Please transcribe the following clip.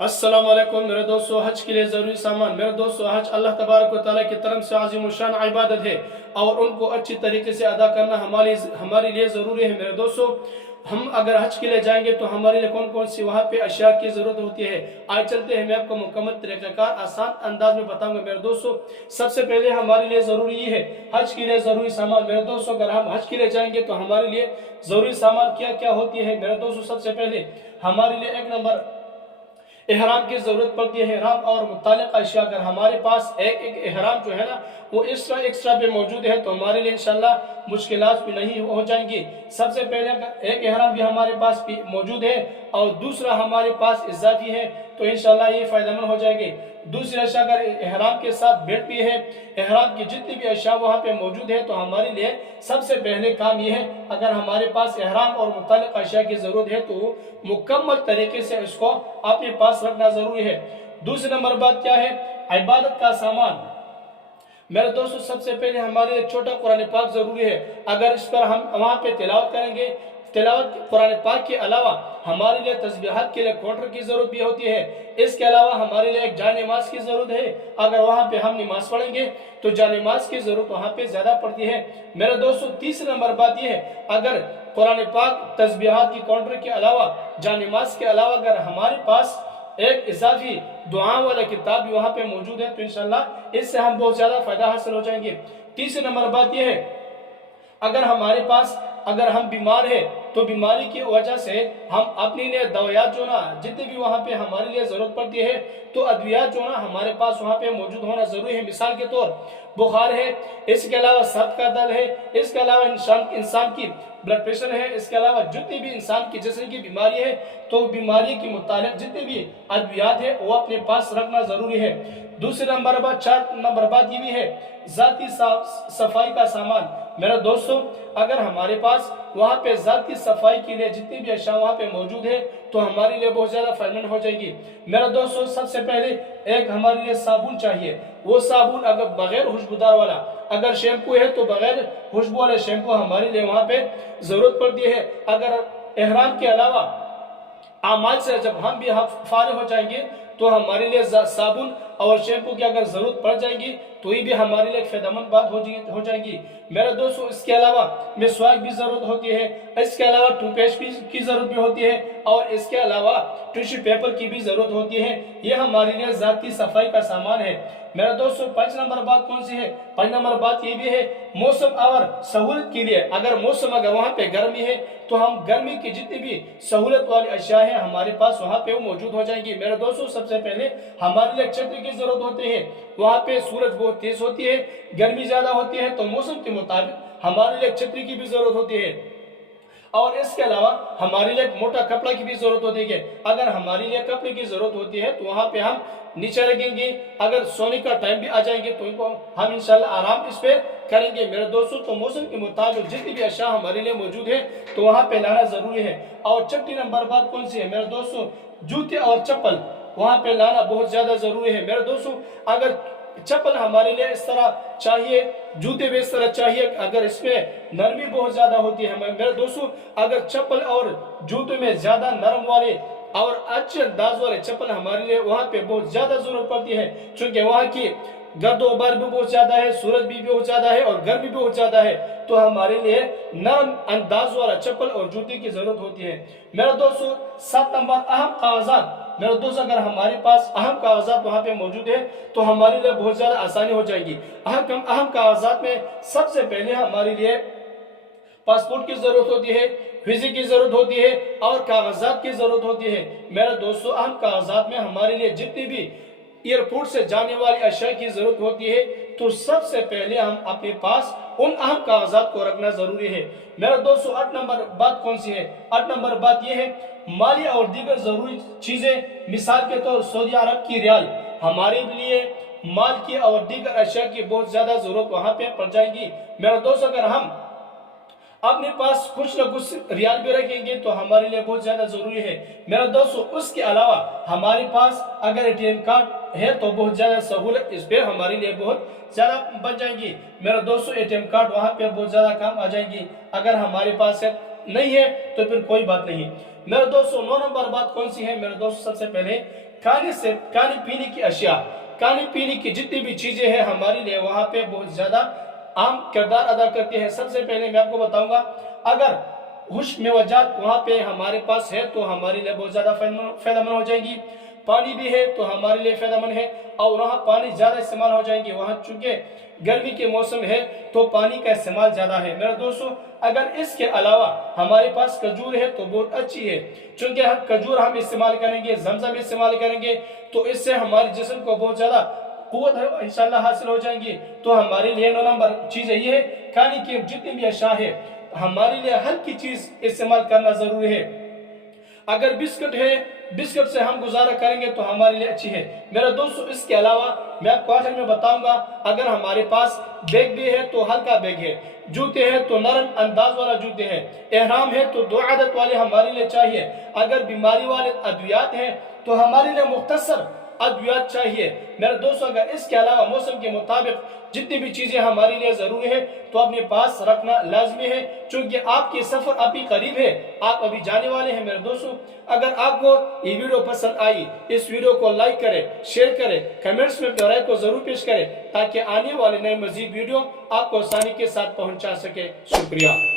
अस्सलाम वालेकुम मेरे दोस्तों। हज के लिए ज़रूरी सामान। मेरे दोस्तों, हज अल्लाह तबारक व तआला की तरफ से आज़िम शान इबादत है और उनको अच्छी तरीके से अदा करना हमारे लिए ज़रूरी है। मेरे दोस्तों, हम अगर हज के लिए जाएंगे तो हमारे लिए कौन कौन सी वहाँ पे अशिया की ज़रूरत होती है, आज चलते हैं। मैं आपको मुकम्मल तरीक़ाकार आसान अंदाज में बताऊंगा। मेरे दोस्तों, सबसे पहले हमारे लिए ज़रूरी ये है हज के लिए ज़रूरी सामान। मेरे दोस्तों, अगर हम हज के लिए जाएंगे तो हमारे लिए ज़रूरी सामान क्या क्या होती है। मेरे दोस्तों, सबसे पहले हमारे लिए एक नंबर एहराम की ज़रूरत पड़ती है। एहराम और मुतालिक अशिया, अगर हमारे पास एक एहराम जो है ना वो एक्स्ट्रा पे मौजूद है तो हमारे लिए इंशाल्लाह मुश्किलात भी नहीं हो जाएंगी। सबसे पहले अगर एक एहराम भी हमारे पास भी मौजूद है और दूसरा हमारे पास इजाफी है तो इंशाल्लाह ये फ़ायदेमंद हो जाएंगे। दूसरी अशिया, अगर एहराम के साथ बेल्ट भी है, एहराम की जितनी भी अशिया वहाँ पे मौजूद है तो हमारे लिए सबसे पहले काम ये है, अगर हमारे पास एहराम और मुतालिक अशिया की ज़रूरत है तो मुकम्मल तरीके से इसको अपने पास रखना ज़रूरी है। दूसरी नंबर बात क्या है, इबादत का सामान। मेरे दोस्तों, सबसे पहले हमारे लिए छोटा कुरान पाक ज़रूरी है। अगर इस पर हम वहाँ पे तिलावत करेंगे, तिलावत कुरान पाक के अलावा हमारे लिए तस्बीहात के लिए काउंटर की ज़रूरत भी होती है। इसके अलावा हमारे लिए एक जान नमाज की ज़रूरत है। अगर वहाँ पे हम नमाज पढ़ेंगे तो जान नमाज की ज़रूरत वहाँ पे ज़्यादा पड़ती है। मेरे दोस्तों, तीसरी नंबर बात यह है, अगर कुरान पाक तस्बीहात की काउंटर के अलावा जान नमाज के अलावा अगर हमारे पास एक इजाफी दुआ वाला किताब भी वहाँ पे मौजूद है तो इंशाल्लाह इससे हम बहुत ज़्यादा फ़ायदा हासिल हो जाएंगे। तीसरी नंबर बात यह है, अगर हमारे पास अगर हम बीमार है तो बीमारी की वजह से हम अपने लिए दवायात जो ना जितनी भी वहाँ पे हमारे लिए ज़रूरत पड़ती है तो अद्वियात जो ना हमारे पास वहाँ पे मौजूद होना ज़रूरी है। मिसाल के तौर बुखार है, इसके अलावा सर का दर्द है, इसके अलावा इंसान की ब्लड प्रेशर है, इसके अलावा जितनी भी इंसान की जिस्म की बीमारी है तो बीमारी के मुतालिक जितने भी अद्वियात है वो अपने पास रखना ज़रूरी है। दूसरी नंबर बात, चार नंबर बात ये भी है, ज़ाती सफाई का सामान। मेरे दोस्तों, अगर हमारे पास वहाँ पे ज़ाती सफाई के लिए जितनी भी अशिया वहाँ पे मौजूद है तो हमारे लिए बहुत ज़्यादा फायदेमंद हो जाएगी। मेरे दोस्तों, सबसे पहले एक हमारे लिए साबुन चाहिए। वो साबुन अगर बगैर खुशबूदार वाला, अगर शैम्पू है तो बगैर खुशबू वाले शैम्पू हमारे लिए वहाँ पे ज़रूरत पड़ती है। अगर एहराम के अलावा आमाल से जब हम भी फारिग हो जाएंगे तो हमारे लिए साबुन और शैम्पू की अगर ज़रूरत पड़ जाएगी तो ये भी हमारे लिए फ़ायदेमंद बात हो जाएगी। मेरे दोस्तों, इसके अलावा मिसवाक भी ज़रूरत होती है, इसके अलावा टूथपेस्ट की ज़रूरत भी होती है और इसके अलावा टिश्यू पेपर की भी ज़रूरत होती है। ये हमारे लिए ज़ाती सफाई का सामान है। मेरे दोस्तों, 5 नंबर बात कौन सी है? 5 नंबर बात ये भी है, मौसम और सहूलत के लिए, अगर मौसम अगर वहाँ पे गर्मी है तो हम गर्मी की जितनी भी सहूलत वाली अशिया है हमारे पास वहाँ पे वो मौजूद हो जाएंगी। मेरे दोस्तों, सबसे पहले हमारे लिए छतरी की जरूरत होती है। वहाँ पे सूरज बहुत तेज होती है, गर्मी ज्यादा होती है तो मौसम के मुताबिक हमारे लिए छतरी की भी जरूरत होती है और इसके अलावा हमारे लिए मोटा कपड़ा की भी जरूरत होती है। अगर हमारे लिए कपड़े की जरूरत होती है तो वहाँ पे हम नीचे रखेंगे। अगर सोने का टाइम भी आ जाएंगे तो इनको हम इंशाल्लाह आराम इस पे करेंगे। मेरे दोस्तों, तो मौसम के मुताबिक जितनी भी अशिया हमारे लिए मौजूद है तो वहाँ पे लाना जरूरी है। और छठी नंबर बात कौन सी है? मेरे दोस्तों, जूते और चप्पल वहाँ पे लाना बहुत ज्यादा जरूरी है। मेरे दोस्तों, अगर चप्पल हमारे लिए इस तरह चाहिए, जूते भी इस तरह चाहिए, अगर इसमें नरमी बहुत ज्यादा होती है। मेरे दोस्तों, अगर चप्पल और जूते में ज्यादा नरम वाले और अच्छे अंदाज वाले चप्पल हमारे लिए वहाँ पे बहुत ज्यादा जरूरत पड़ती है, क्योंकि वहाँ की गर्दोबार भी बहुत ज्यादा है, सूरज भी बहुत ज्यादा है और गर्मी भी बहुत ज्यादा है, तो हमारे लिए नरम अंदाज वाला चप्पल और जूते की जरूरत होती है। मेरे दोस्तों, 7 नंबर अहम कागजात। मेरे दोस्तों, अगर हमारे पास अहम कागजात वहाँ पे मौजूद है तो हमारे लिए बहुत ज्यादा आसानी हो जाएगी। अहम कागजात में सबसे पहले हमारे लिए पासपोर्ट की जरूरत होती है, वीजे की जरूरत होती है और कागजात की जरूरत होती है। मेरे दोस्तों, अहम कागजात में हमारे लिए जितनी भी एयरपोर्ट से जाने वाली अशिया की जरूरत होती है तो सबसे पहले हम अपने पास उन अहम कागजात को रखना जरूरी है। मेरे दोस्तों, 8 नंबर बात कौन सी है? 8 नंबर बात यह है, माली और दीगर जरूरी चीजें। मिसाल के तौर सऊदी अरब की रियाल, हमारे लिए माल की और दीगर अशिया की बहुत ज्यादा जरूरत वहां पे पड़ जाएगी। मेरे दोस्तों, अगर हम अपने पास कुछ न कुछ रियाल भी रखेंगे तो हमारे लिए बहुत ज्यादा जरूरी है। मेरे दोस्तों, उसके अलावा हमारे पास अगर एटीएम कार्ड है तो बहुत ज्यादा सहूलत इस पे हमारे लिए बहुत ज्यादा बन जाएंगी। मेरे दोस्तों, एटीएम कार्ड वहाँ पे बहुत ज्यादा काम आ जाएंगी। अगर हमारे पास नहीं है तो फिर कोई बात नहीं। मेरे दोस्तों, 9 नंबर बात कौन सी है? मेरे दोस्तों, सबसे पहले کھانے پینے کی اشیاء، کھانے پینے کی جتنی بھی چیزیں ہیں ہمارے لیے وہاں پہ بہت زیادہ اہم کردار ادا کرتی ہیں۔ سب سے پہلے میں آپ کو بتاؤں گا، اگر خشک میوجات وہاں پہ ہمارے پاس ہے تو ہمارے لیے بہت زیادہ فائدہ مند ہو جائیں گی۔ پانی بھی ہے تو ہمارے لیے فائدہ مند ہے، اور وہاں پانی زیادہ استعمال ہو جائیں گے، وہاں چونکہ گرمی کے موسم ہے تو پانی کا استعمال زیادہ ہے۔ میرے دوستو، اگر اس کے علاوہ ہمارے پاس کھجور ہے تو بہت اچھی ہے، چونکہ کھجور ہم استعمال کریں گے، زمزم استعمال کریں گے تو اس سے ہمارے جسم کو بہت زیادہ قوت انشاءاللہ حاصل ہو جائیں گی۔ تو ہمارے لیے 9 نمبر چیز یہ ہے، کھانے کی جتنی بھی اشیاء ہے ہمارے لیے ہلکی چیز استعمال کرنا ضروری ہے۔ اگر بسکٹ ہے، بسکٹ سے ہم گزارا کریں گے تو ہمارے لیے اچھی ہے۔ میرے دوستو، اس کے علاوہ میں آپ کو آخر میں بتاؤں گا، اگر ہمارے پاس بیگ بھی ہے تو ہلکا بیگ ہے، جوتے ہیں تو نرم انداز والا جوتے ہیں، احرام ہے تو 2 عدد والے ہمارے لیے چاہیے، اگر بیماری والے ادویات ہیں تو ہمارے لیے مختصر ادویات چاہیے۔ میرے دوستو، اگر اس کے علاوہ موسم کے مطابق جتنی بھی چیزیں ہمارے لیے ضروری ہے تو اپنے پاس رکھنا لازمی ہے، چونکہ آپ کی سفر ابھی قریب ہے، آپ ابھی جانے والے ہیں۔ میرے دوستو، اگر آپ کو یہ ویڈیو پسند آئی، اس ویڈیو کو لائک کریں، شیئر کریں، کمنٹس میں رائے کو ضرور پیش کریں تاکہ آنے والے نئے مزید ویڈیو آپ کو آسانی کے ساتھ پہنچا سکے۔ شکریہ۔